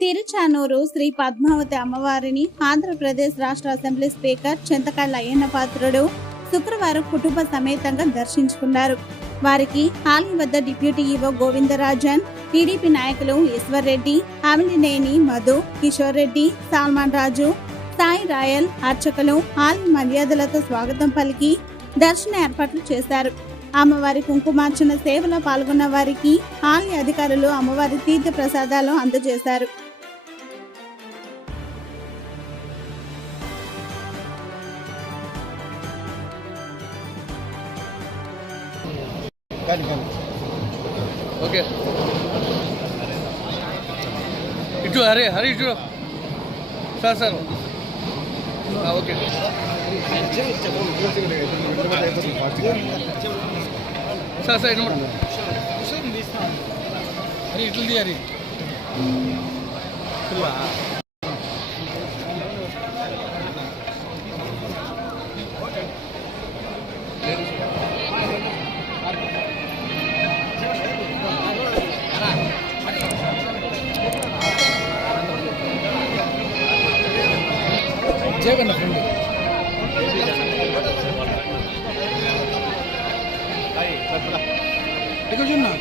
తిరుచానూరు శ్రీ పద్మావతి అమ్మవారిని ఆంధ్రప్రదేశ్ రాష్ట్ర assembly speaker చింతకాళ్ళ Ayyanna Patrudu శుక్రవారం కుటుంబ సమేతంగా దర్శించుకున్నారు. వారికి ఆలయం వద్ద డిప్యూటీ ఈవో గోవిందరాజన్ టీడీపీ నాయకులు ఈశ్వర్ రెడ్డి అవినినేని మధు కిషోర్ రెడ్డి సాల్మాన్ రాజు సాయి రాయల్ అర్చకులు ఆలయ మర్యాదలతో స్వాగతం పలికి దర్శన ఏర్పాట్లు చేశారు. అమ్మవారి కుంకుమార్చన సేవలో పాల్గొన్న వారికి ఆలయ అధికారులు అమ్మవారి తీర్థ ప్రసాదాలు అందజేశారు. కానీ కానీ ఓకే. ఇటు హరి హరి ఇటు. Sir sir. ఆ, ఓకే. సార్ సార్ ఇటు హరి ఇట్లు హరి జగన్ ఫ్రెండ్. ఇక్కడ చూడన్నా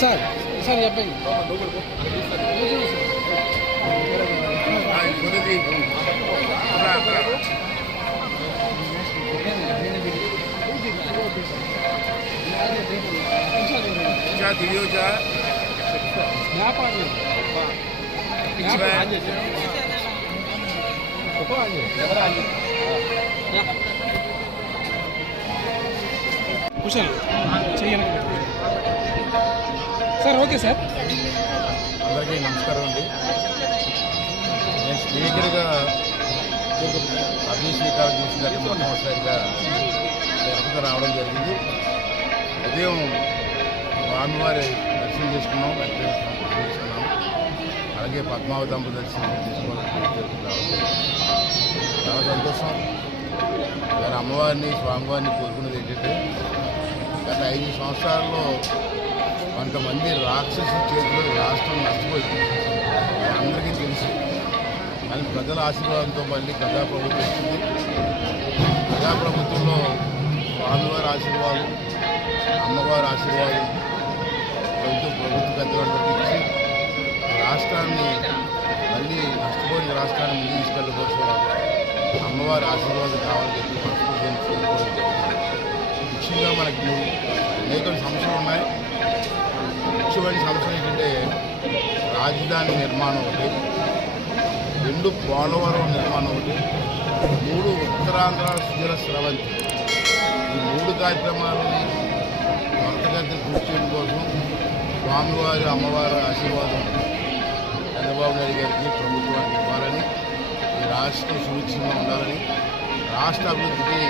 సార్ సార్ చెప్పండి. వ్యాపారం కుశల్ చెయ్యను సార్ ఓకే సార్ అందరికీ నమస్కారం అండి నేను స్పీకర్గా అభిషేకాలు స్వీకారం చేసినట్టు మొట్టమొదటిసారిగా రావడం జరిగింది ఉదయం స్వామివారి దర్శనం చేసుకున్నాం వెంకటేశ్వర చేసుకున్నాం అలాగే పద్మావతి అమ్మ దర్శనం చేసుకోవాలని చాలా సంతోషం. మరి అమ్మవారిని స్వామివారిని కోరుకున్నది ఏంటంటే గత ఐదు సంవత్సరాల్లో కొంతమంది రాక్షసు చేతిలో రాష్ట్రం నష్టపోయింది. అందరికీ తెలుసు. కానీ ప్రజల ఆశీర్వాదంతో మళ్ళీ ప్రజాప్రభుత్వం వచ్చింది. ప్రజాప్రభుత్వంలో స్వామివారి ఆశీర్వాదం అమ్మవారి ఆశీర్వాదం ప్రభుత్వ ప్రభుత్వ ఇచ్చి రాష్ట్రాన్ని మళ్ళీ నష్టపోయిన రాష్ట్రాన్ని ముందు తీసుకెళ్ళడం కోసం అమ్మవారి ఆశీర్వాదం కావాలని చెప్పి మనస్ఫూర్తిగా ముఖ్యంగా మనకి అనేక సమస్యలు ఉన్నాయి. ముఖ్యమైన సమస్య ఏంటంటే రాజధాని నిర్మాణం ఒకటి రెండు పోలవరం నిర్మాణం ఒకటి మూడు ఉత్తరాంధ్ర సుజల స్రవంతి. ఈ మూడు కార్యక్రమాలని త్వరతగతి పూర్తి చేయడం కోసం స్వామివారి అమ్మవారి ఆశీర్వాదం చంద్రబాబు నాయుడు గారికి ప్రభుత్వానికి ఇవ్వాలని ఈ రాష్ట్రం సురక్షితంగా ఉండాలని రాష్ట్ర అభివృద్ధికి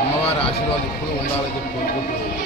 అమ్మవారి ఆశీర్వాదం ఎప్పుడూ ఉండాలని చెప్పి కోరుకుంటున్నాను.